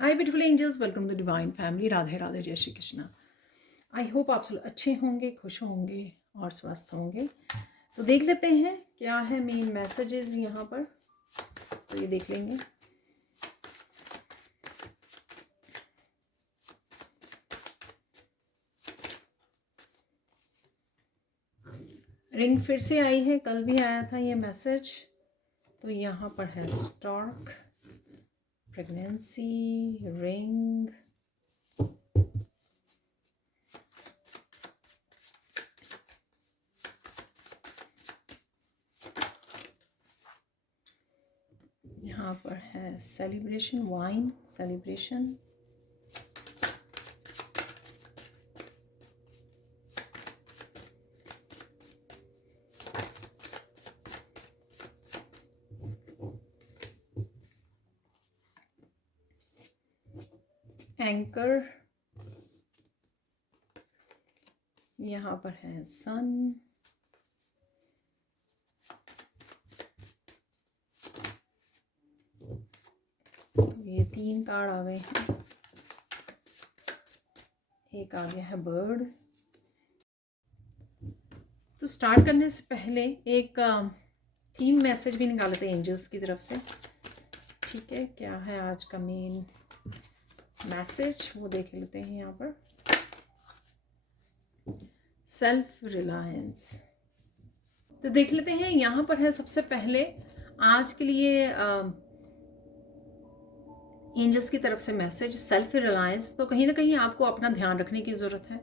Hi beautiful angels, welcome to divine family. Radhe Radhe, जय Shri Krishna. I hope आप सब अच्छे होंगे, खुश होंगे और स्वस्थ होंगे। तो देख लेते हैं क्या है मेन मैसेजेस यहाँ पर, तो ये देख लेंगे। रिंग फिर से आई है, कल भी आया था ये मैसेज। तो यहाँ पर है स्टॉक, प्रेगनेंसी, रिंग, यहाँ पर है सेलिब्रेशन, वाइन सेलिब्रेशन, एंकर, यहाँ पर है सन, ये 3 कार्ड आ गए हैं। एक आ गया है बर्ड। तो स्टार्ट करने से पहले एक थीम मैसेज भी निकाले थे एंजल्स की तरफ से। ठीक है, क्या है आज का मेन मैसेज वो देख लेते हैं यहाँ पर। सेल्फ रिलायंस, तो देख लेते हैं यहाँ पर है सबसे पहले आज के लिए एंजल्स की तरफ से मैसेज सेल्फ रिलायंस। तो कहीं ना कहीं आपको अपना ध्यान रखने की ज़रूरत है।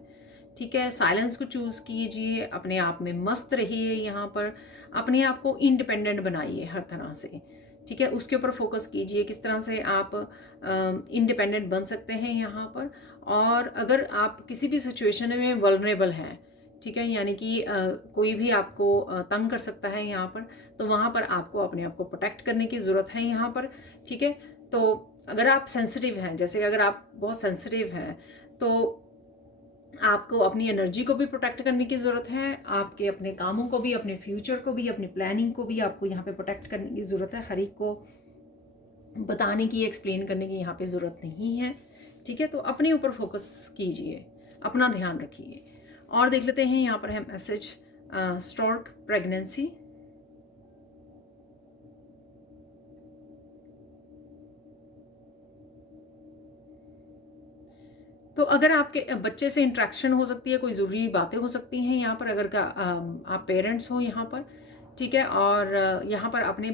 ठीक है, साइलेंस को चूज़ कीजिए, अपने आप में मस्त रहिए, यहाँ पर अपने आप को इंडिपेंडेंट बनाइए हर तरह से। ठीक है, उसके ऊपर फोकस कीजिए किस तरह से आप इंडिपेंडेंट बन सकते हैं यहाँ पर। और अगर आप किसी भी सिचुएशन में वल्नरेबल हैं, ठीक है, यानी कि कोई भी आपको तंग कर सकता है यहाँ पर, तो वहाँ पर आपको अपने आप को प्रोटेक्ट करने की ज़रूरत है यहाँ पर। ठीक है, तो अगर आप सेंसिटिव हैं, जैसे अगर आप बहुत सेंसिटिव हैं, तो आपको अपनी एनर्जी को भी प्रोटेक्ट करने की ज़रूरत है, आपके अपने कामों को भी, अपने फ्यूचर को भी, अपनी प्लानिंग को भी आपको यहाँ पे प्रोटेक्ट करने की ज़रूरत है। हर एक को बताने की, एक्सप्लेन करने की यहाँ पे ज़रूरत नहीं है। ठीक है, तो अपने ऊपर फोकस कीजिए, अपना ध्यान रखिए। और देख लेते हैं यहाँ पर है मैसेज स्टॉर्क प्रेगनेंसी। तो अगर आपके बच्चे से इंट्रैक्शन हो सकती है, कोई ज़रूरी बातें हो सकती हैं यहाँ पर, अगर आप पेरेंट्स हो यहाँ पर। ठीक है, और यहाँ पर अपने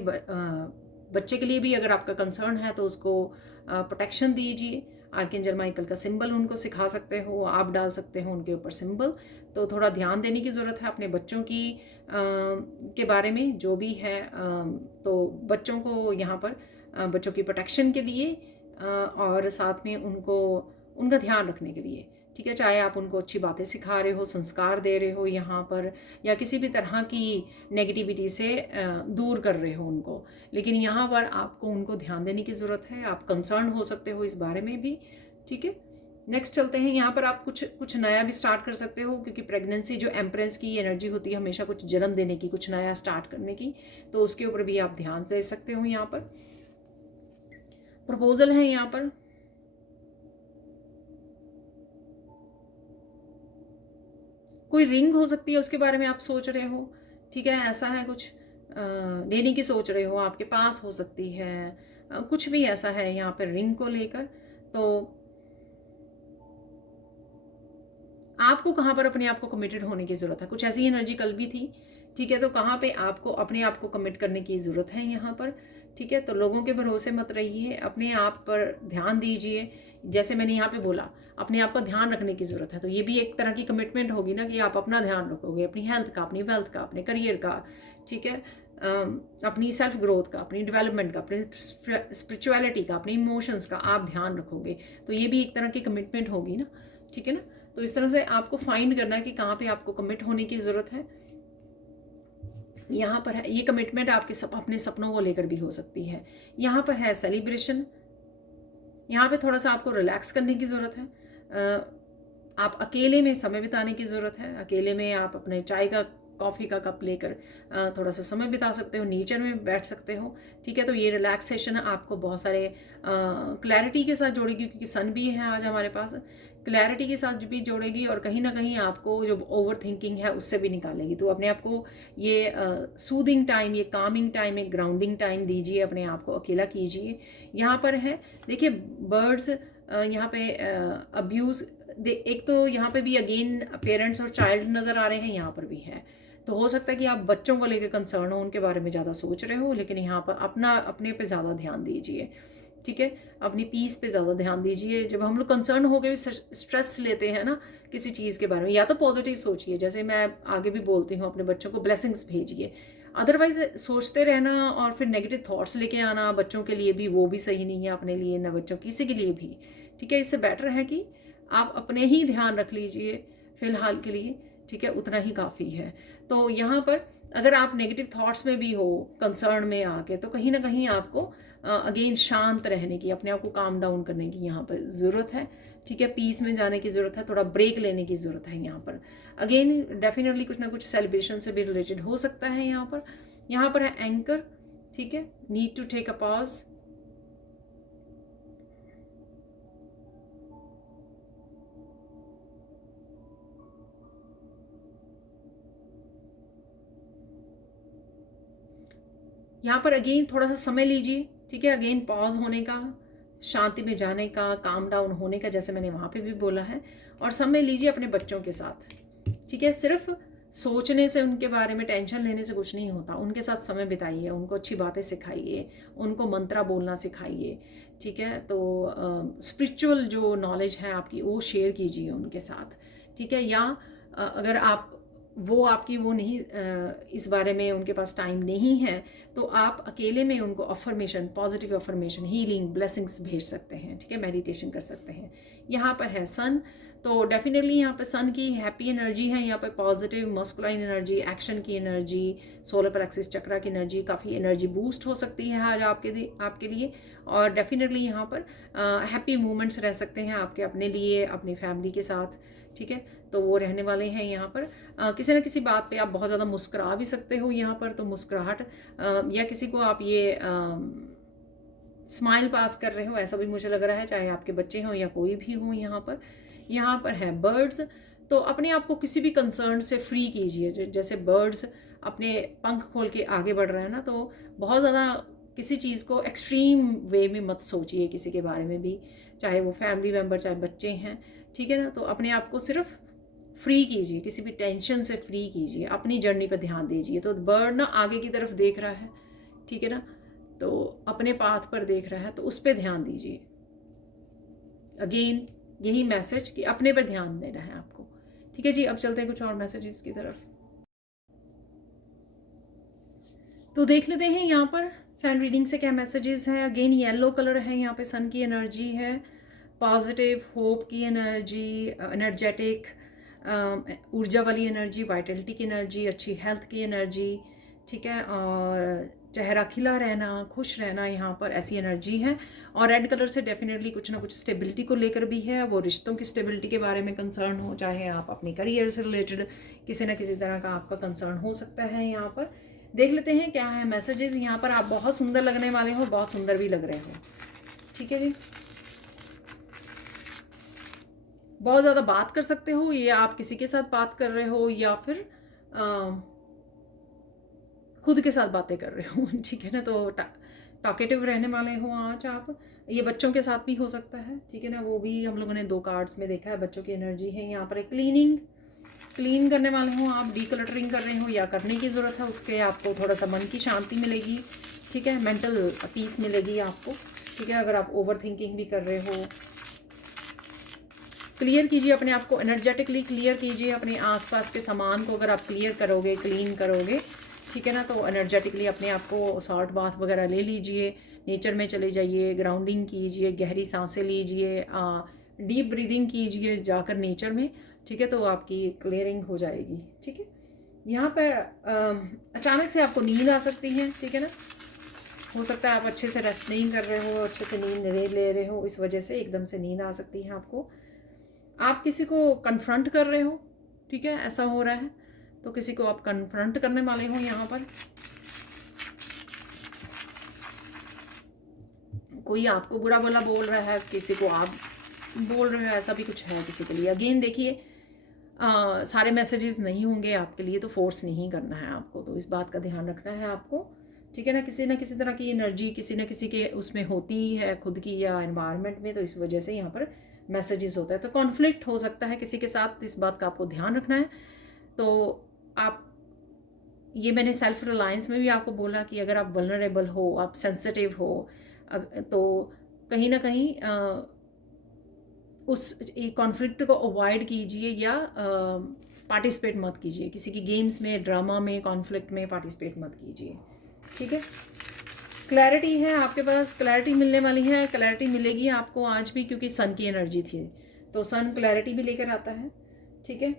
बच्चे के लिए भी अगर आपका कंसर्न है तो उसको प्रोटेक्शन दीजिए। आर्कएंजल माइकल का सिंबल उनको सिखा सकते हो, आप डाल सकते हो उनके ऊपर सिंबल। तो थोड़ा ध्यान देने की ज़रूरत है अपने बच्चों की के बारे में जो भी है। तो बच्चों को यहाँ पर बच्चों की प्रोटेक्शन के लिए और साथ में उनको उनका ध्यान रखने के लिए। ठीक है, चाहे आप उनको अच्छी बातें सिखा रहे हो, संस्कार दे रहे हो यहाँ पर, या किसी भी तरह की नेगेटिविटी से दूर कर रहे हो उनको, लेकिन यहाँ पर आपको उनको ध्यान देने की ज़रूरत है। आप कंसर्न हो सकते हो इस बारे में भी। ठीक है, नेक्स्ट चलते हैं। यहाँ पर आप कुछ नया भी स्टार्ट कर सकते हो, क्योंकि प्रेगनेंसी जो एम्प्रेस की एनर्जी होती है हमेशा कुछ जन्म देने की, कुछ नया स्टार्ट करने की, तो उसके ऊपर भी आप ध्यान दे सकते हो। यहाँ पर प्रपोजल है, यहाँ पर कोई रिंग हो सकती है, उसके बारे में आप सोच रहे हो। ठीक है, ऐसा है कुछ लेने की सोच रहे हो, आपके पास हो सकती है, कुछ भी ऐसा है यहाँ पर रिंग को लेकर। तो आपको कहाँ पर अपने आप को कमिटेड होने की ज़रूरत है, कुछ ऐसी एनर्जी कल भी थी। ठीक है, तो कहाँ पे आपको अपने आप को कमिट करने की ज़रूरत है यहाँ पर। ठीक है, तो लोगों के भरोसे मत रहिए, अपने आप पर ध्यान दीजिए। जैसे मैंने यहाँ पे बोला, अपने आप का ध्यान रखने की ज़रूरत है, तो ये भी एक तरह की कमिटमेंट होगी ना, कि आप अपना ध्यान रखोगे, अपनी हेल्थ का, अपनी वेल्थ का, अपने करियर का। ठीक है, अपनी सेल्फ ग्रोथ का, अपनी डेवलपमेंट का, अपनी स्पिरिचुअलिटी का, अपने इमोशंस का आप ध्यान रखोगे, तो ये भी एक तरह की कमिटमेंट होगी ना। ठीक है ना, तो इस तरह से आपको फाइंड करना है कि कहाँ पे आपको कमिट होने की ज़रूरत है। यहाँ पर है ये कमिटमेंट आपके अपने सपनों को लेकर भी हो सकती है। यहाँ पर है सेलिब्रेशन, यहाँ पे थोड़ा सा आपको रिलैक्स करने की ज़रूरत है। आप अकेले में समय बिताने की ज़रूरत है, अकेले में आप अपने चाय का कॉफ़ी का कप लेकर थोड़ा सा समय बिता सकते हो, नेचर में बैठ सकते हो, ठीक है। तो ये रिलैक्सेशन आपको बहुत सारे क्लैरिटी के साथ जोड़ेगी, क्योंकि सन भी है आज हमारे पास, क्लैरिटी के साथ भी जोड़ेगी और कहीं ना कहीं आपको जो ओवर थिंकिंग है उससे भी निकालेगी। तो अपने आप को ये सूदिंग टाइम, ये कामिंग टाइम, एक ग्राउंडिंग टाइम दीजिए, अपने आप को अकेला कीजिए। यहाँ पर है देखिए बर्ड्स, यहाँ पे अब्यूज़, एक तो यहाँ पे भी अगेन पेरेंट्स और चाइल्ड नज़र आ रहे हैं, यहाँ पर भी है। तो हो सकता है कि आप बच्चों को लेकर कंसर्न हो, उनके बारे में ज़्यादा सोच रहे हो, लेकिन यहाँ पर अपने पे ज़्यादा ध्यान दीजिए, ठीक है। अपनी पीस पे ज़्यादा ध्यान दीजिए। जब हम लोग कंसर्न हो गए, स्ट्रेस लेते हैं ना किसी चीज़ के बारे में, या तो पॉजिटिव सोचिए, जैसे मैं आगे भी बोलती हूँ, अपने बच्चों को ब्लेसिंग्स भेजिए। अदरवाइज सोचते रहना और फिर नेगेटिव थॉट्स लेके आना बच्चों के लिए भी, वो भी सही नहीं है, अपने लिए ना बच्चों किसी के लिए भी, ठीक है। इससे बेटर है कि आप अपने ही ध्यान रख लीजिए फ़िलहाल के लिए, ठीक है, उतना ही काफ़ी है। तो यहाँ पर अगर आप नेगेटिव थॉट्स में भी हो, कंसर्न में आके, तो कहीं ना कहीं आपको अगेन शांत रहने की, अपने आप को काम डाउन करने की यहाँ पर ज़रूरत है, ठीक है। पीस में जाने की ज़रूरत है, थोड़ा ब्रेक लेने की ज़रूरत है यहाँ पर। अगेन डेफिनेटली कुछ ना कुछ सेलिब्रेशन से भी रिलेटेड हो सकता है यहाँ पर। यहाँ पर है एंकर, ठीक है, need to take a pause. यहाँ पर अगेन थोड़ा सा समय लीजिए, ठीक है, अगेन पॉज होने का, शांति में जाने का, काम डाउन होने का, जैसे मैंने वहाँ पे भी बोला है। और समय लीजिए अपने बच्चों के साथ, ठीक है। सिर्फ सोचने से, उनके बारे में टेंशन लेने से कुछ नहीं होता। उनके साथ समय बिताइए, उनको अच्छी बातें सिखाइए, उनको मंत्रा बोलना सिखाइए, ठीक है। तो स्पिरिचुअल जो नॉलेज है आपकी, वो शेयर कीजिए उनके साथ, ठीक है। या अगर आप वो आपकी वो नहीं, इस बारे में उनके पास टाइम नहीं है, तो आप अकेले में उनको affirmation, positive affirmation, healing, blessings भेज सकते हैं, ठीक है। मेडिटेशन कर सकते हैं। यहाँ पर है सन, तो डेफिनेटली यहाँ पे सन की हैप्पी एनर्जी है, यहाँ पे पॉजिटिव मस्कुलाइन एनर्जी, एक्शन की एनर्जी, सोलर प्लेक्सिस चक्रा की एनर्जी, काफ़ी एनर्जी बूस्ट हो सकती है आज आपके लिए। और डेफिनेटली यहाँ पर हैप्पी मोमेंट्स रह सकते हैं आपके, अपने लिए, अपनी फैमिली के साथ, ठीक है। तो वो रहने वाले हैं यहाँ पर। किसी न किसी बात पे आप बहुत ज़्यादा मुस्कुरा भी सकते हो यहाँ पर। तो मुस्कुराहट या किसी को आप ये स्माइल पास कर रहे हो, ऐसा भी मुझे लग रहा है, चाहे आपके बच्चे हों या कोई भी हो यहाँ पर। यहाँ पर है बर्ड्स, तो अपने आप को किसी भी कंसर्न से फ्री कीजिए। जैसे बर्ड्स अपने पंख खोल के आगे बढ़ रहे हैं ना, तो बहुत ज़्यादा किसी चीज़ को एक्सट्रीम वे में मत सोचिए, किसी के बारे में भी, चाहे वो फैमिली मेम्बर, चाहे बच्चे हैं, ठीक है ना। तो अपने आप को सिर्फ फ्री कीजिए, किसी भी टेंशन से फ्री कीजिए, अपनी जर्नी पर ध्यान दीजिए। तो बर्ड ना आगे की तरफ देख रहा है, ठीक है ना, तो अपने पाथ पर देख रहा है, तो उस पर ध्यान दीजिए। अगेन यही मैसेज कि अपने पर ध्यान देना है आपको, ठीक है जी। अब चलते हैं कुछ और मैसेजेस की तरफ। तो देख लेते हैं यहाँ पर सैंड रीडिंग से क्या मैसेजेस हैं। अगेन येलो कलर है, यहाँ पे सन की एनर्जी है, पॉजिटिव होप की एनर्जी, एनर्जेटिक ऊर्जा वाली एनर्जी, वाइटलिटी की एनर्जी, अच्छी हेल्थ की एनर्जी, ठीक है। और चेहरा खिला रहना, खुश रहना, यहाँ पर ऐसी एनर्जी है। और रेड कलर से डेफिनेटली कुछ ना कुछ स्टेबिलिटी को लेकर भी है, वो रिश्तों की स्टेबिलिटी के बारे में कंसर्न हो, चाहे आप अपनी करियर से रिलेटेड किसी न किसी तरह का आपका कंसर्न हो सकता है। यहाँ पर देख लेते हैं क्या है मैसेजेस। यहाँ पर आप बहुत सुंदर लगने वाले हो, बहुत सुंदर भी लग रहे हो, ठीक है जी। बहुत ज़्यादा बात कर सकते हो, ये आप किसी के साथ बात कर रहे हो या फिर खुद के साथ बातें कर रहे हो, ठीक है ना। तो टॉकेटिव रहने वाले हो आज आप। ये बच्चों के साथ भी हो सकता है, ठीक है ना, वो भी हम लोगों ने 2 कार्ड्स में देखा है, बच्चों की एनर्जी है। यहाँ पर एक क्लीन करने वाले हो आप, डीक्लटरिंग कर रहे हो या करने की ज़रूरत है, उसके आपको थोड़ा सा मन की शांति मिलेगी, ठीक है, मेंटल पीस मिलेगी आपको, ठीक है। अगर आप ओवर थिंकिंग भी कर रहे हो, क्लियर कीजिए अपने आप को, एनर्जेटिकली क्लियर कीजिए अपने आसपास के सामान को। अगर आप क्लियर करोगे, क्लीन करोगे, ठीक है ना, तो एनर्जेटिकली अपने आप को सॉल्ट बाथ वगैरह ले लीजिए, नेचर में चले जाइए, ग्राउंडिंग कीजिए, गहरी सांसें लीजिए, डीप ब्रीदिंग कीजिए जाकर नेचर में, ठीक है। तो आपकी क्लियरिंग हो जाएगी, ठीक है। यहाँ पर अचानक से आपको नींद आ सकती है, ठीक है ना। हो सकता है आप अच्छे से रेस्ट नहीं कर रहे हो, अच्छे से नींद नहीं ले रहे हो, इस वजह से एकदम से नींद आ सकती है आपको। आप किसी को कन्फ्रंट कर रहे हो, ठीक है, ऐसा हो रहा है। तो किसी को आप कन्फ्रंट करने वाले हो यहाँ पर। कोई आपको बुरा भला बोल रहा है, किसी को आप बोल रहे हो, ऐसा भी कुछ है किसी के लिए। अगेन देखिए, सारे मैसेजेस नहीं होंगे आपके लिए, तो फोर्स नहीं करना है आपको, तो इस बात का ध्यान रखना है आपको, ठीक है ना किसी तरह की एनर्जी किसी न किसी के उसमें होती ही है, खुद की या एनवायरनमेंट में, तो इस वजह से यहाँ पर मैसेजेस होता है। तो कॉन्फ्लिक्ट हो सकता है किसी के साथ, इस बात का आपको ध्यान रखना है। तो आप, ये मैंने सेल्फ रिलायंस में भी आपको बोला कि अगर आप वल्नरेबल हो, आप सेंसिटिव हो, तो कहीं ना कहीं उस कॉन्फ्लिक्ट को अवॉइड कीजिए या पार्टिसिपेट मत कीजिए किसी की गेम्स में, ड्रामा में, कॉन्फ्लिक्ट में पार्टिसिपेट मत कीजिए, ठीक है। क्लैरिटी है आपके पास, क्लैरिटी मिलने वाली है, क्लैरिटी मिलेगी आपको आज भी, क्योंकि सन की एनर्जी थी, तो सन क्लैरिटी भी लेकर आता है, ठीक है।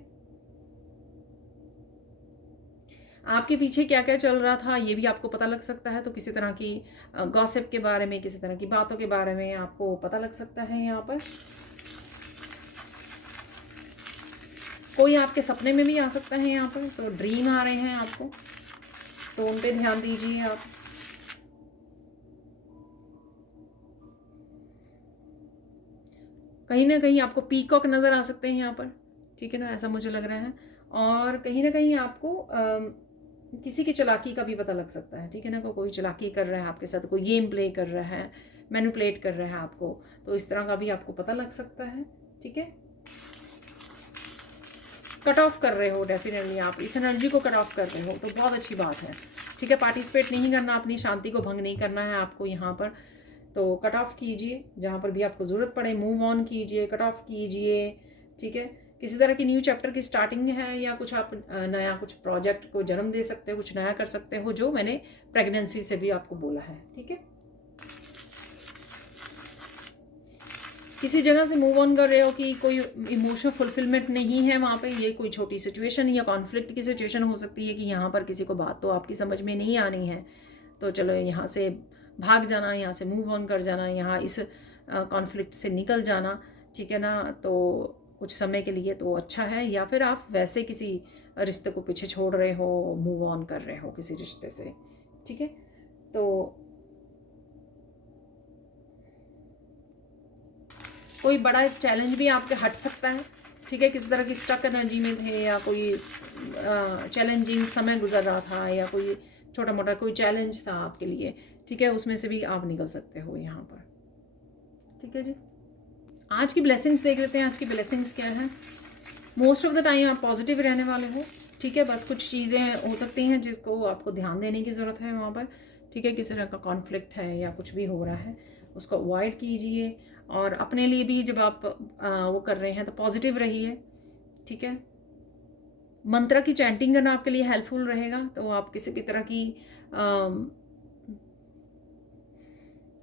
आपके पीछे क्या क्या चल रहा था ये भी आपको पता लग सकता है, तो किसी तरह की गॉसिप के बारे में, किसी तरह की बातों के बारे में आपको पता लग सकता है यहाँ पर। कोई आपके सपने में भी आ सकता है यहाँ पर, तो ड्रीम आ रहे हैं आपको, तो उन पे ध्यान दीजिए आप। कहीं ना कहीं आपको पीकॉक नज़र आ सकते हैं यहाँ पर, ठीक है ना, ऐसा मुझे लग रहा है। और कहीं ना कहीं आपको किसी की चालाकी का भी पता लग सकता है, ठीक है ना, कोई चालाकी कर रहा है आपके साथ, कोई गेम प्ले कर रहा है, मैनिपुलेट कर रहा है आपको, तो इस तरह का भी आपको पता लग सकता है, ठीक है। कट ऑफ कर रहे हो, डेफिनेटली आप इस एनर्जी को कट ऑफ कर रहे हो, तो बहुत अच्छी बात है, ठीक है। पार्टिसिपेट नहीं करना, अपनी शांति को भंग नहीं करना है आपको यहाँ पर, तो कट ऑफ कीजिए, जहाँ पर भी आपको ज़रूरत पड़े मूव ऑन कीजिए, कट ऑफ कीजिए, ठीक है। किसी तरह की न्यू चैप्टर की स्टार्टिंग है, या कुछ आप नया कुछ प्रोजेक्ट को जन्म दे सकते हो, कुछ नया कर सकते हो, जो मैंने प्रेगनेंसी से भी आपको बोला है, ठीक है। किसी जगह से मूव ऑन कर रहे हो कि कोई इमोशनल फुलफिलमेंट नहीं है वहाँ पे, ये कोई छोटी सिचुएशन या कॉन्फ्लिक्ट की सिचुएशन हो सकती है कि यहाँ पर किसी को बात तो आपकी समझ में नहीं आनी है, तो चलो यहाँ से भाग जाना, यहाँ से मूव ऑन कर जाना, यहाँ इस कॉन्फ्लिक्ट से निकल जाना, ठीक है ना, तो कुछ समय के लिए तो अच्छा है। या फिर आप वैसे किसी रिश्ते को पीछे छोड़ रहे हो, मूव ऑन कर रहे हो किसी रिश्ते से, ठीक है। तो कोई बड़ा चैलेंज भी आपके हट सकता है, ठीक है। किसी तरह की स्टक एनर्जी में थे, या कोई चैलेंजिंग समय गुजर रहा था, या कोई छोटा मोटा कोई चैलेंज था आपके लिए, ठीक है, उसमें से भी आप निकल सकते हो यहाँ पर, ठीक है जी। आज की ब्लेसिंग्स देख लेते हैं, आज की ब्लेसिंग्स क्या है। मोस्ट ऑफ द टाइम आप पॉजिटिव रहने वाले हो, ठीक है। बस कुछ चीज़ें हो सकती हैं जिसको आपको ध्यान देने की ज़रूरत है वहाँ पर, ठीक है। किसी तरह का कॉन्फ्लिक्ट है या कुछ भी हो रहा है, उसको अवॉइड कीजिए, और अपने लिए भी जब आप वो कर रहे हैं तो पॉजिटिव रहिए, ठीक है। मंत्र की चैंटिंग करना आपके लिए हेल्पफुल रहेगा, तो आप किसी भी तरह की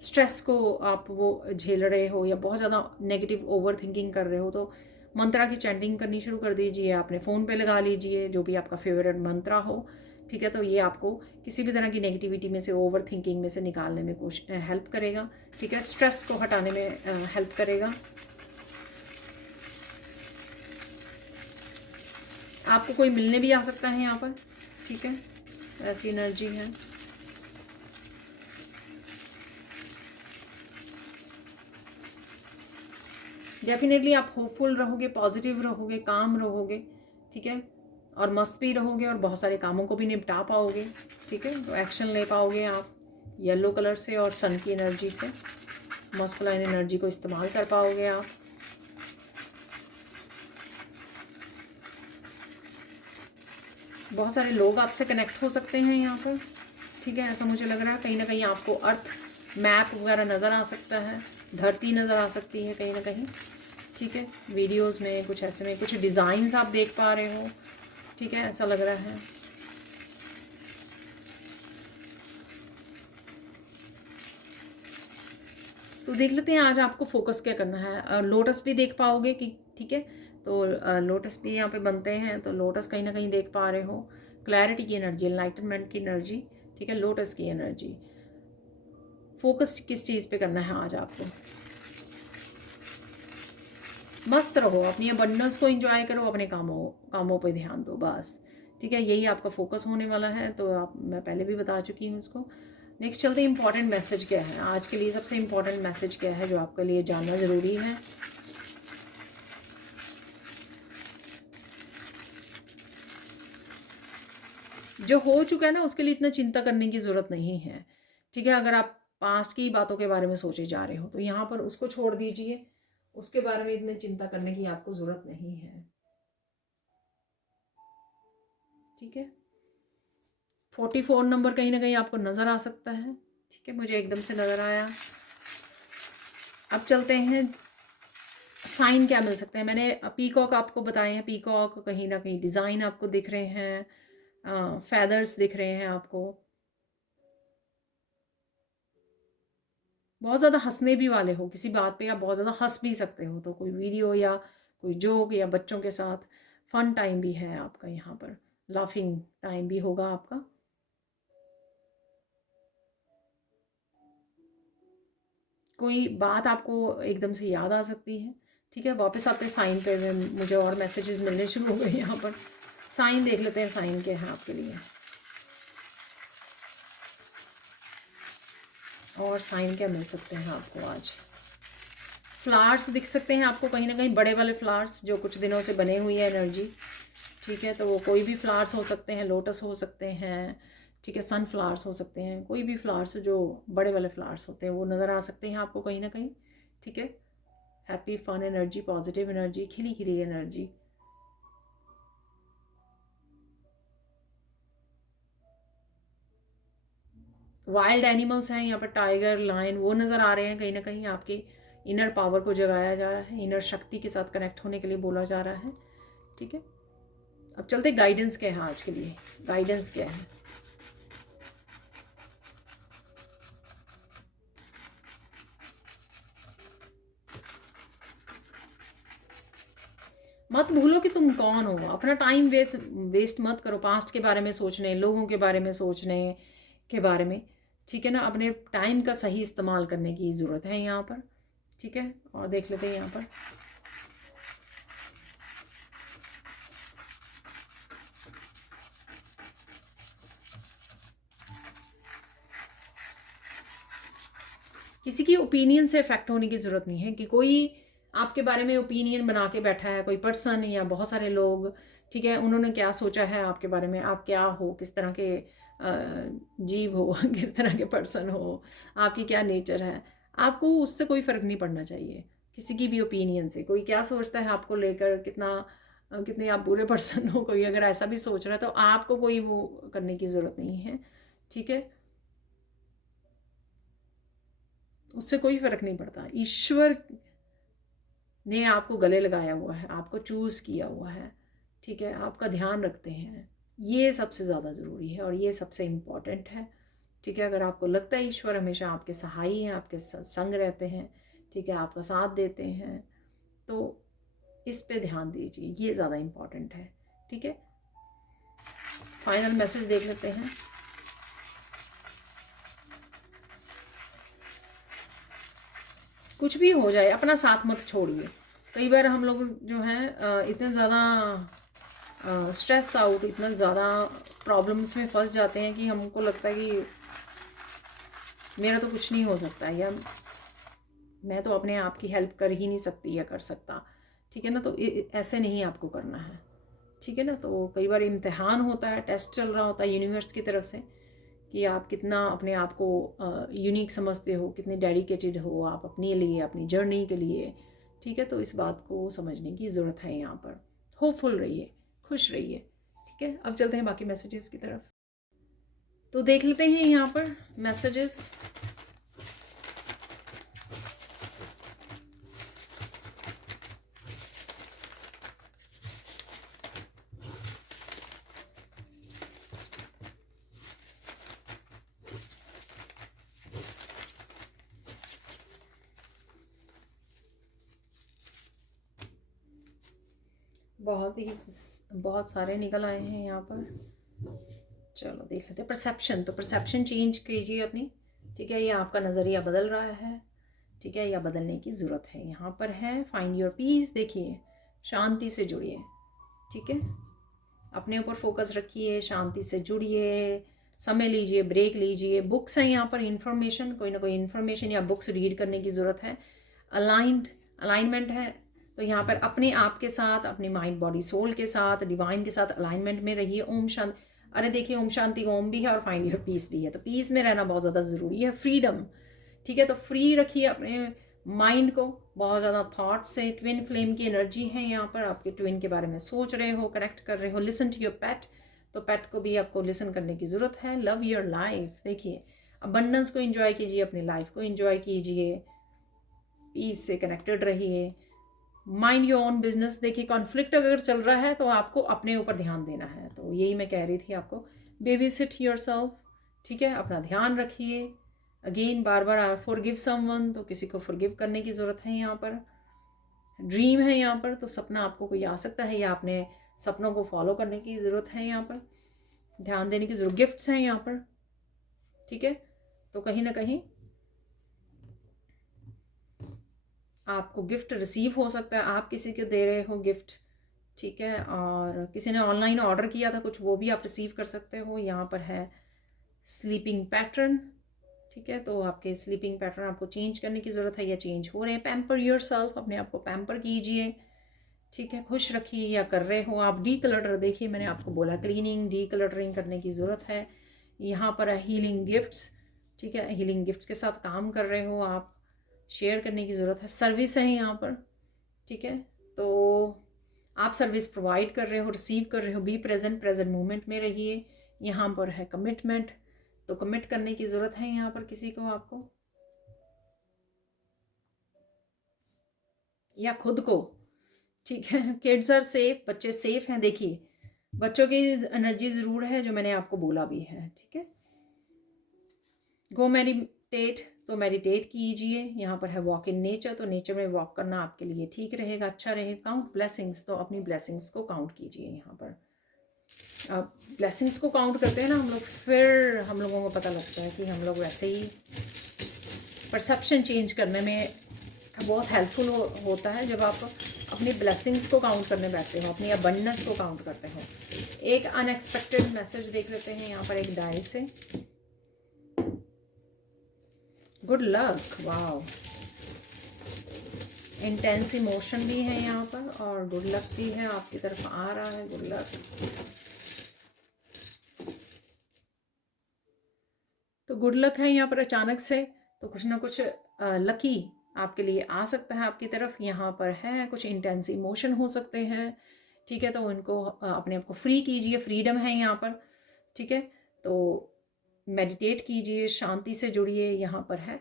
स्ट्रेस को आप वो झेल रहे हो, या बहुत ज़्यादा नेगेटिव ओवर थिंकिंग कर रहे हो, तो मंत्रा की चैंटिंग करनी शुरू कर दीजिए, अपने फ़ोन पे लगा लीजिए जो भी आपका फेवरेट मंत्रा हो, ठीक है। तो ये आपको किसी भी तरह की नेगेटिविटी में से, ओवर थिंकिंग में से निकालने में हेल्प करेगा, ठीक है। स्ट्रेस को हटाने में हेल्प करेगा। आपको कोई मिलने भी आ सकता है यहाँ पर, ठीक है, ऐसी एनर्जी है। डेफिनेटली आप होपफुल रहोगे, पॉजिटिव रहोगे, काम रहोगे, ठीक है, और मस्त भी रहोगे, और बहुत सारे कामों को भी निपटा पाओगे, ठीक है। तो एक्शन ले पाओगे आप येलो कलर से और सन की एनर्जी से, मस्कुलाइन एनर्जी को इस्तेमाल कर पाओगे आप। बहुत सारे लोग आपसे कनेक्ट हो सकते हैं यहाँ पर, ठीक है, ऐसा मुझे लग रहा है। कहीं ना कहीं आपको अर्थ मैप वगैरह नज़र आ सकता है, धरती नज़र आ सकती है कहीं ना कहीं, ठीक है। वीडियोस में कुछ ऐसे में कुछ डिज़ाइंस आप देख पा रहे हो, ठीक है, ऐसा लग रहा है। तो देख लेते हैं आज आपको फोकस क्या करना है। लोटस भी देख पाओगे कि, ठीक है, तो लोटस भी यहाँ पे बनते हैं, तो लोटस कहीं ना कहीं देख पा रहे हो। क्लैरिटी की एनर्जी, एनलाइटनमेंट की एनर्जी, ठीक है, लोटस की एनर्जी। फोकस किस चीज़ पे करना है आज आपको? मस्त रहो, अपनी अबंडेंस को एंजॉय करो, अपने कामों पे ध्यान दो बस, ठीक है, यही आपका फोकस होने वाला है, तो आप, मैं पहले भी बता चुकी हूँ उसको। नेक्स्ट चलते हैं, इंपॉर्टेंट मैसेज क्या है आज के लिए, सबसे इंपॉर्टेंट मैसेज क्या है जो आपके लिए जानना ज़रूरी है। जो हो चुका है ना उसके लिए इतना चिंता करने की ज़रूरत नहीं है। ठीक है, अगर आप पास्ट की बातों के बारे में सोचे जा रहे हो तो यहाँ पर उसको छोड़ दीजिए, उसके बारे में इतनी चिंता करने की आपको ज़रूरत नहीं है। ठीक है, 44 नंबर कहीं ना कहीं आपको नज़र आ सकता है। ठीक है, मुझे एकदम से नज़र आया। अब चलते हैं, साइन क्या मिल सकते हैं। मैंने पीकॉक आपको बताए हैं, पीकॉक कहीं ना कहीं डिज़ाइन आपको दिख रहे हैं, फेदर्स दिख रहे हैं आपको। बहुत ज़्यादा हंसने भी वाले हो किसी बात पे, या बहुत ज़्यादा हंस भी सकते हो, तो कोई वीडियो या कोई जोक या बच्चों के साथ फन टाइम भी है आपका, यहाँ पर लाफिंग टाइम भी होगा आपका। कोई बात आपको एकदम से याद आ सकती है। ठीक है, वापस आते हैं साइन पे, मुझे और मैसेजेस मिलने शुरू हो गए यहाँ पर। साइन देख लेते हैं, साइन क्या है आपके लिए, और साइन क्या मिल सकते हैं आपको आज। फ्लावर्स दिख सकते हैं आपको कहीं ना कहीं, बड़े वाले फ्लावर्स जो कुछ दिनों से बने हुई है एनर्जी। ठीक है, तो वो कोई भी फ्लावर्स हो सकते हैं, लोटस हो सकते हैं, ठीक है, सनफ्लावर्स हो सकते हैं, कोई भी फ्लावर्स जो बड़े वाले फ्लावर्स होते हैं वो नज़र आ सकते हैं आपको कहीं ना कहीं। ठीक है, happy fun energy, positive energy, खिली खिली एनर्जी। वाइल्ड एनिमल्स हैं यहाँ पर, टाइगर, लायन, वो नज़र आ रहे हैं कहीं ना कहीं। आपके इनर पावर को जगाया जा रहा है, इनर शक्ति के साथ कनेक्ट होने के लिए बोला जा रहा है। ठीक है, अब चलते गाइडेंस क्या है आज के लिए, गाइडेंस क्या है। मत भूलो कि तुम कौन हो, अपना टाइम वेस्ट मत करो पास्ट के बारे में सोचने, लोगों के बारे में सोचने के बारे में। ठीक है ना, अपने टाइम का सही इस्तेमाल करने की ज़रूरत है यहाँ पर। ठीक है, और देख लेते हैं यहाँ पर, किसी की ओपिनियन से इफेक्ट होने की ज़रूरत नहीं है कि कोई आपके बारे में ओपिनियन बना के बैठा है, कोई पर्सन या बहुत सारे लोग। ठीक है, उन्होंने क्या सोचा है आपके बारे में, आप क्या हो, किस तरह के जीव हो किस तरह के पर्सन हो, आपकी क्या नेचर है, आपको उससे कोई फ़र्क नहीं पड़ना चाहिए किसी की भी ओपिनियन से। कोई क्या सोचता है आपको लेकर, कितने आप बुरे पर्सन हो, कोई अगर ऐसा भी सोच रहा है तो आपको कोई वो करने की ज़रूरत नहीं है। ठीक है, उससे कोई फ़र्क नहीं पड़ता। ईश्वर ने आपको गले लगाया हुआ है, आपको चूज़ किया हुआ है। ठीक है, आपका ध्यान रखते हैं, ये सबसे ज़्यादा ज़रूरी है और ये सबसे इम्पॉर्टेंट है। ठीक है, अगर आपको लगता है ईश्वर हमेशा आपके सहाई हैं, आपके संग रहते हैं, ठीक है, आपका साथ देते हैं, तो इस पे ध्यान दीजिए, ये ज़्यादा इम्पॉर्टेंट है। ठीक है, फाइनल मैसेज देख लेते हैं। कुछ भी हो जाए अपना साथ मत छोड़िए। कई बार हम लोग जो है इतने ज़्यादा स्ट्रेस आउट, इतना ज़्यादा प्रॉब्लम्स में फंस जाते हैं कि हमको लगता है कि मेरा तो कुछ नहीं हो सकता, या मैं तो अपने आप की हेल्प कर ही नहीं सकती या कर सकता। ठीक है ना, तो ऐसे नहीं आपको करना है। ठीक है ना, तो कई बार इम्तिहान होता है, टेस्ट चल रहा होता है यूनिवर्स की तरफ से कि आप कितना अपने आप को यूनिक समझते हो, कितने डेडिकेटेड हो आप अपने लिए, अपनी जर्नी के लिए। ठीक है, तो इस बात को समझने की ज़रूरत है यहाँ पर। होपफुल रहिए, खुश रहिए। ठीक है, अब चलते हैं बाकी मैसेजेस की तरफ। तो देख लेते हैं यहाँ पर मैसेजेस। बहुत सारे निकल आए हैं यहाँ पर। चलो देख लेते हैं परसेप्शन। तो परसेप्शन चेंज कीजिए अपनी। ठीक है, ये आपका नज़रिया बदल रहा है। ठीक है, या बदलने की ज़रूरत है। यहाँ पर है फाइंड योर पीस, देखिए शांति से जुड़िए। ठीक है, अपने ऊपर फोकस रखिए, शांति से जुड़िए, समय लीजिए, ब्रेक लीजिए। बुक्स हैं यहाँ पर, इंफॉर्मेशन, कोई ना कोई इन्फॉर्मेशन या बुक्स रीड करने की ज़रूरत है। अलाइनमेंट है, तो यहाँ पर अपने आप के साथ, अपनी माइंड बॉडी सोल के साथ, डिवाइन के साथ अलाइनमेंट में रहिए। ओम शांति, अरे देखिए ओम शांति ओम भी है और फाइंड योर पीस भी है, तो पीस में रहना बहुत ज़्यादा ज़रूरी है। फ्रीडम, ठीक है, तो फ्री रखिए अपने माइंड को बहुत ज़्यादा थॉट से। ट्विन फ्लेम की एनर्जी है यहाँ पर, आपके ट्विन के बारे में सोच रहे हो, कनेक्ट कर रहे हो। लिसन टू योर पेट, तो पेट को भी आपको लिसन करने की ज़रूरत है। लव योर लाइफ, देखिए अबंडेंस को एंजॉय कीजिए, अपनी लाइफ को एंजॉय कीजिए, पीस से कनेक्टेड रहिए। माइंड योर ओन बिजनेस, देखिए कॉन्फ्लिक्ट अगर चल रहा है तो आपको अपने ऊपर ध्यान देना है, तो यही मैं कह रही थी आपको। बेबी सिट योर सेल्फ, ठीक है, अपना ध्यान रखिए। अगेन बार बार फॉरगिव समवन, तो किसी को फॉरगिव करने की ज़रूरत है यहाँ पर। ड्रीम है यहाँ पर, तो सपना आपको कोई आ सकता है या अपने सपनों को फॉलो करने की ज़रूरत है यहाँ पर, ध्यान देने की ज़रूरत। गिफ्ट्स हैं यहाँ पर, ठीक है, तो कहीं ना कहीं आपको गिफ्ट रिसीव हो सकता है, आप किसी को दे रहे हो गिफ्ट, ठीक है, और किसी ने ऑनलाइन ऑर्डर किया था कुछ, वो भी आप रिसीव कर सकते हो। यहाँ पर है स्लीपिंग पैटर्न, ठीक है, तो आपके स्लीपिंग पैटर्न आपको चेंज करने की ज़रूरत है या चेंज हो रहे हैं। पैम्पर योर सेल्फ, अपने आप को पैम्पर कीजिए, ठीक है, खुश रखिए या कर रहे हो आप। डी क्लटर, देखिए मैंने आपको बोला क्लीनिंग, डी क्लटरिंग करने की ज़रूरत है। यहाँ पर है हीलिंग गिफ्ट्स, ठीक है, हीलिंग गिफ्ट्स के साथ काम कर रहे हो आप, शेयर करने की ज़रूरत है। सर्विस है यहाँ पर, ठीक है, तो आप सर्विस प्रोवाइड कर रहे हो, रिसीव कर रहे हो। बी प्रेजेंट, प्रेजेंट मोमेंट में रहिए। यहाँ पर है कमिटमेंट, तो कमिट करने की ज़रूरत है यहाँ पर किसी को, आपको या खुद को, ठीक है। किड्स आर सेफ, बच्चे सेफ हैं। देखिए बच्चों की एनर्जी ज़रूर है जो मैंने आपको बोला भी है, ठीक है। गो मेडिटेट, तो मेडिटेट कीजिए। यहाँ पर है वॉक इन नेचर, तो नेचर में वॉक करना आपके लिए ठीक रहेगा, अच्छा रहेगा। काउंट ब्लेसिंग्स, तो अपनी ब्लेसिंग्स को काउंट कीजिए। यहाँ पर आप ब्लेसिंग्स को काउंट करते हैं ना हम लोग, फिर हम लोगों को पता लगता है कि हम लोग वैसे ही परसेप्शन चेंज करने में बहुत हेल्पफुल होता है जब आप अपनी ब्लेसिंग्स को काउंट करने बैठते हो, अपनी अबंडेंस को काउंट करते हो। एक अनएक्सपेक्टेड मैसेज देख लेते हैं यहाँ पर एक डाई से। Good luck, wow, intense emotion भी है यहाँ पर और गुड लक भी है, आपकी तरफ आ रहा है गुड लक। तो गुड लक है यहाँ पर अचानक से, तो कुछ ना कुछ लकी आपके लिए आ सकता है आपकी तरफ। यहाँ पर है कुछ इंटेंस इमोशन हो सकते हैं, ठीक है, तो उनको अपने आप को फ्री कीजिए, फ्रीडम है यहाँ पर, ठीक है। तो मेडिटेट कीजिए, शांति से जुड़िए। यहाँ पर है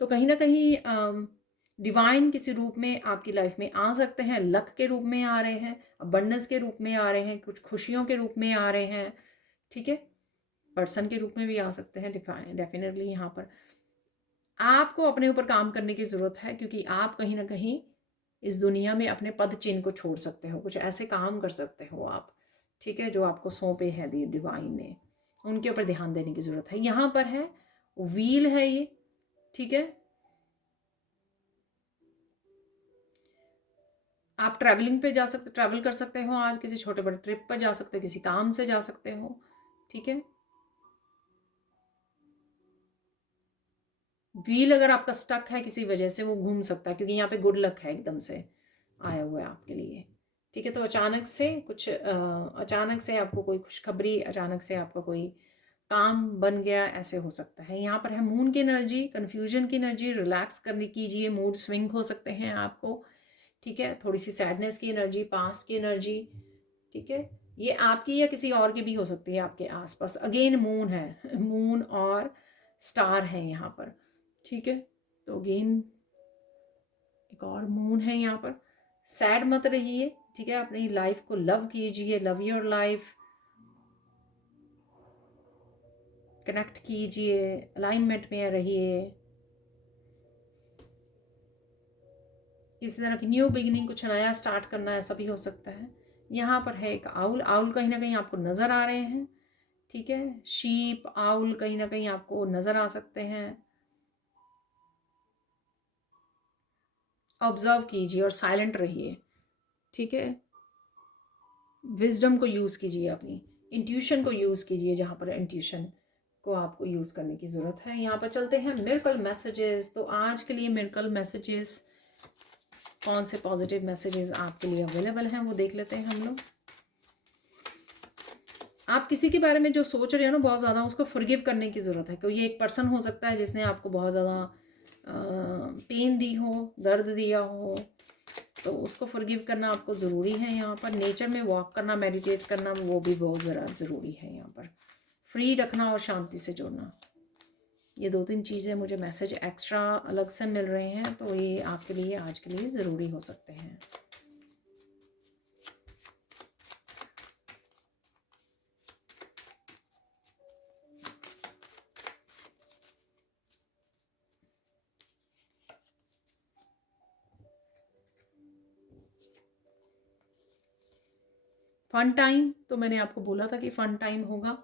तो कहीं ना कहीं डिवाइन किसी रूप में आपकी लाइफ में आ सकते हैं, लक के रूप में आ रहे हैं, अबंडेंस के रूप में आ रहे हैं, कुछ खुशियों के रूप में आ रहे हैं, ठीक है, पर्सन के रूप में भी आ सकते हैं डेफिनेटली। यहाँ पर आपको अपने ऊपर काम करने की ज़रूरत है, क्योंकि आप कहीं ना कहीं इस दुनिया में अपने पद चिन्ह को छोड़ सकते हो, कुछ ऐसे काम कर सकते हो आप, ठीक है, जो आपको सौंपे हैं दी डिवाइन ने, उनके ऊपर ध्यान देने की ज़रूरत है। यहाँ पर है व्हील है ये, ठीक है, आप ट्रैवलिंग पे जा सकते, ट्रैवल कर सकते हो, आज किसी छोटे बड़े ट्रिप पर जा सकते हो, किसी काम से जा सकते हो, ठीक है। व्हील अगर आपका स्टक है किसी वजह से, वो घूम सकता है, क्योंकि यहाँ पे गुड लक है एकदम से आया हुआ है आपके लिए, ठीक है। तो अचानक से कुछ अचानक से आपको कोई खुशखबरी, अचानक से आपका कोई काम बन गया, ऐसे हो सकता है। यहाँ पर है मून की एनर्जी, कन्फ्यूजन की एनर्जी, रिलैक्स करने कीजिए, मूड स्विंग हो सकते हैं आपको, ठीक है, थोड़ी सी सैडनेस की एनर्जी, पास्ट की एनर्जी, ठीक है, ये आपकी या किसी और की भी हो सकती है आपके आसपास। अगेन मून है, मून और स्टार है यहाँ पर, ठीक है, तो अगेन एक और मून है यहाँ पर। सैड मत रहिए, ठीक है, अपनी लाइफ को लव कीजिए, लव योर लाइफ, कनेक्ट कीजिए, अलाइनमेंट में रहिए। किसी तरह की न्यू बिगिनिंग, कुछ नया स्टार्ट करना, ऐसा भी हो सकता है। यहाँ पर है एक आउल, आउल कहीं ना कहीं आपको नज़र आ रहे हैं, ठीक है, शीप आउल कहीं ना कहीं आपको नज़र आ सकते हैं। ऑब्जर्व कीजिए और साइलेंट रहिए, ठीक है। विजडम को यूज़ कीजिए, अपनी इंट्यूशन को यूज़ कीजिए, जहाँ पर इंट्यूशन को आपको यूज़ करने की ज़रूरत है। यहाँ पर चलते हैं मिरेकल मैसेजेस। तो आज के लिए मिरेकल मैसेजेस, कौन से पॉजिटिव मैसेजेस आपके लिए अवेलेबल हैं वो देख लेते हैं हम लोग। आप किसी के बारे में जो सोच रहे हो ना बहुत ज़्यादा, उसको फॉरगिव करने की ज़रूरत है। कोई एक पर्सन हो सकता है जिसने आपको बहुत ज़्यादा पेन दी हो, दर्द दिया हो, तो उसको फॉरगिव करना आपको ज़रूरी है। यहाँ पर नेचर में वॉक करना, मेडिटेट करना, वो भी बहुत ज़रूरी है। यहाँ पर फ्री रखना और शांति से जोड़ना, ये 2-3 चीज़ें मुझे मैसेज एक्स्ट्रा अलग से मिल रहे हैं, तो ये आपके लिए आज के लिए ज़रूरी हो सकते हैं। फ़न टाइम, तो मैंने आपको बोला था कि फ़न टाइम होगा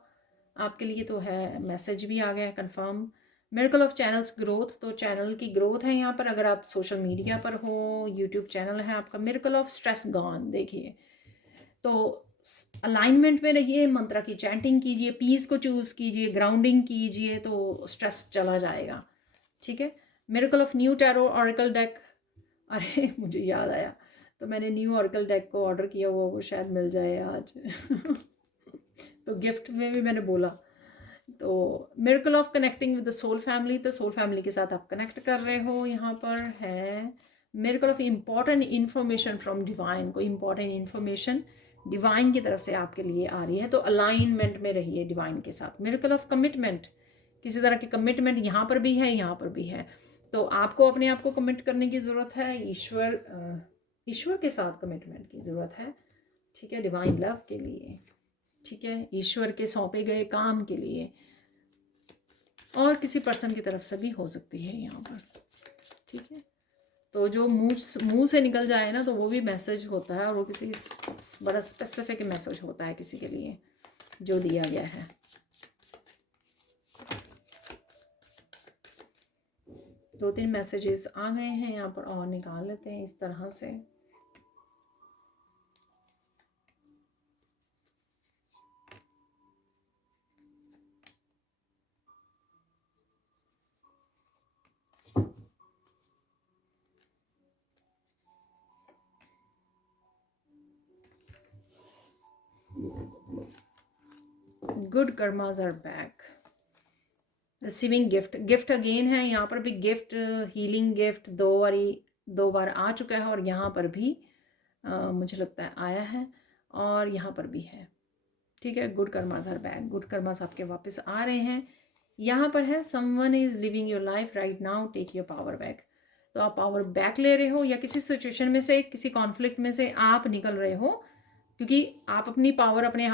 आपके लिए, तो है, मैसेज भी आ गया है confirm. Miracle of channels growth, तो चैनल की ग्रोथ है यहाँ पर। अगर आप सोशल मीडिया पर हो, यूट्यूब चैनल है आपका। मिरेकल ऑफ स्ट्रेस गॉन, देखिए तो अलाइनमेंट में रहिए, मंत्रा की चैंटिंग कीजिए, पीस को चूज़ कीजिए, ग्राउंडिंग कीजिए, तो स्ट्रेस चला जाएगा। ठीक है। Miracle of new tarot oracle deck, अरे मुझे याद आया, तो मैंने न्यू ऑरेकल डेक को ऑर्डर किया हुआ, वो शायद मिल जाए आज तो गिफ्ट में भी मैंने बोला। तो miracle of connecting with the soul family, तो सोल फैमिली के साथ आप कनेक्ट कर रहे हो। यहाँ पर है miracle of important information from divine, कोई इम्पॉर्टेंट इन्फॉर्मेशन डिवाइन की तरफ से आपके लिए आ रही है, तो अलाइनमेंट में रहिए डिवाइन के साथ। मिरेकल ऑफ कमिटमेंट, किसी तरह की कमिटमेंट यहाँ पर भी है, यहाँ पर भी है, तो आपको अपने आप को कमिट करने की ज़रूरत है, ईश्वर के साथ कमिटमेंट की ज़रूरत है। ठीक है, डिवाइन लव के लिए, ठीक है, ईश्वर के सौंपे गए काम के लिए, और किसी पर्सन की तरफ से भी हो सकती है यहाँ पर। ठीक है, तो जो मुंह से निकल जाए ना, तो वो भी मैसेज होता है, और वो किसी बड़ा स्पेसिफिक मैसेज होता है किसी के लिए जो दिया गया है। दो तीन मैसेजेस आ गए हैं यहाँ पर, और निकाल लेते हैं इस तरह से। Good karmas are back, receiving gift, gift again है यहाँ पर भी। गिफ्ट, हीलिंग गिफ्ट दो बार आ चुका है, और यहाँ पर भी मुझे लगता है आया है, और यहाँ पर भी है। ठीक है, good karmas are back, good karmas आपके वापस आ रहे हैं। यहाँ पर है someone is living your life right now, take your power back, तो आप पावर बैक ले रहे हो, या किसी सिचुएशन में से, किसी कॉन्फ्लिक्ट में से आप निकल रहे हो, क्योंकि आप अपनी पावर अपने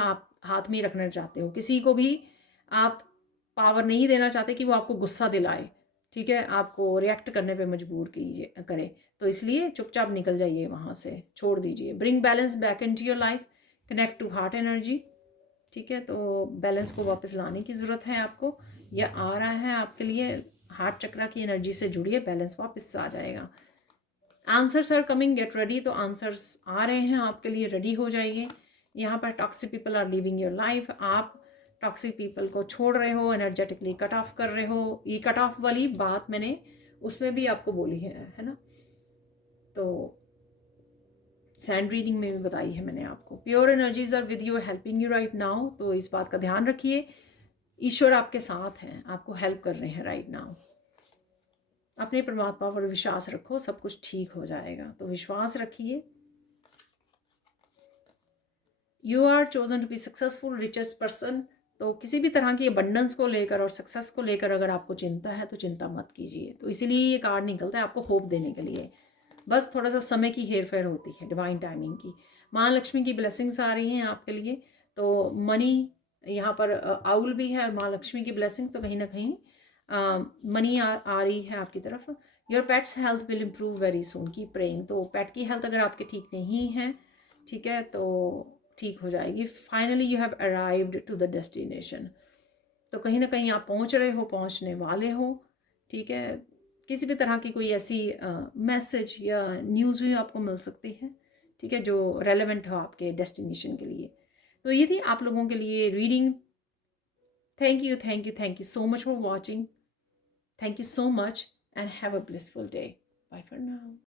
हाथ में ही रखना चाहते हो। किसी को भी आप पावर नहीं देना चाहते कि वो आपको गुस्सा दिलाए, ठीक है, आपको रिएक्ट करने पे मजबूर कीजिए करे, तो इसलिए चुपचाप निकल जाइए वहाँ से, छोड़ दीजिए। Bring balance back into your life, connect to heart energy. ठीक है, तो बैलेंस को वापस लाने की ज़रूरत है आपको, यह आ रहा है आपके लिए। हार्ट चक्रा की एनर्जी से जुड़िए, बैलेंस वापस आ जाएगा। Answers are coming, get ready, तो आंसर्स आ रहे हैं आपके लिए, रेडी हो जाइए। यहाँ पर toxic people are living your life, आप टॉक्सिक पीपल को छोड़ रहे हो, एनर्जेटिकली कट ऑफ कर रहे हो। ये कट ऑफ वाली बात मैंने उसमें भी आपको बोली है ना, तो सैंड रीडिंग में भी बताई है मैंने आपको। Pure energies are with you, helping you right now, तो इस बात का ध्यान रखिए, ईश्वर आपके साथ हैं, आपको हेल्प कर रहे हैं राइट नाउ। अपने परमात्मा पर विश्वास रखो, सब कुछ ठीक हो जाएगा, तो विश्वास रखिए। You are chosen to be successful richest person, तो किसी भी तरह की अबंडेंस को लेकर और सक्सेस को लेकर अगर आपको चिंता है तो चिंता मत कीजिए, तो इसीलिए ये कार्ड निकलता है आपको होप देने के लिए। बस थोड़ा सा समय की हेर फेर होती है, डिवाइन टाइमिंग की। महालक्ष्मी की ब्लेसिंग्स आ रही हैं आपके लिए, तो मनी यहाँ पर आउल भी है और महालक्ष्मी की ब्लेसिंग, तो कहीं ना कहीं मनी आ रही है आपकी तरफ। Your pets health will improve very soon, की प्रेइंग, तो पेट की हेल्थ अगर आपके ठीक नहीं है, ठीक है, तो ठीक हो जाएगी। Finally you have arrived to the destination, तो कहीं ना कहीं आप पहुंच रहे हो, पहुंचने वाले हो। ठीक है, किसी भी तरह की कोई ऐसी मैसेज या न्यूज़ भी आपको मिल सकती है। ठीक है, जो रेलेवेंट हो आपके डेस्टिनेशन के लिए। तो ये थी आप लोगों के लिए reading. Thank you, thank you, thank you so much for watching. Thank you so much and have a blissful day. Bye for now.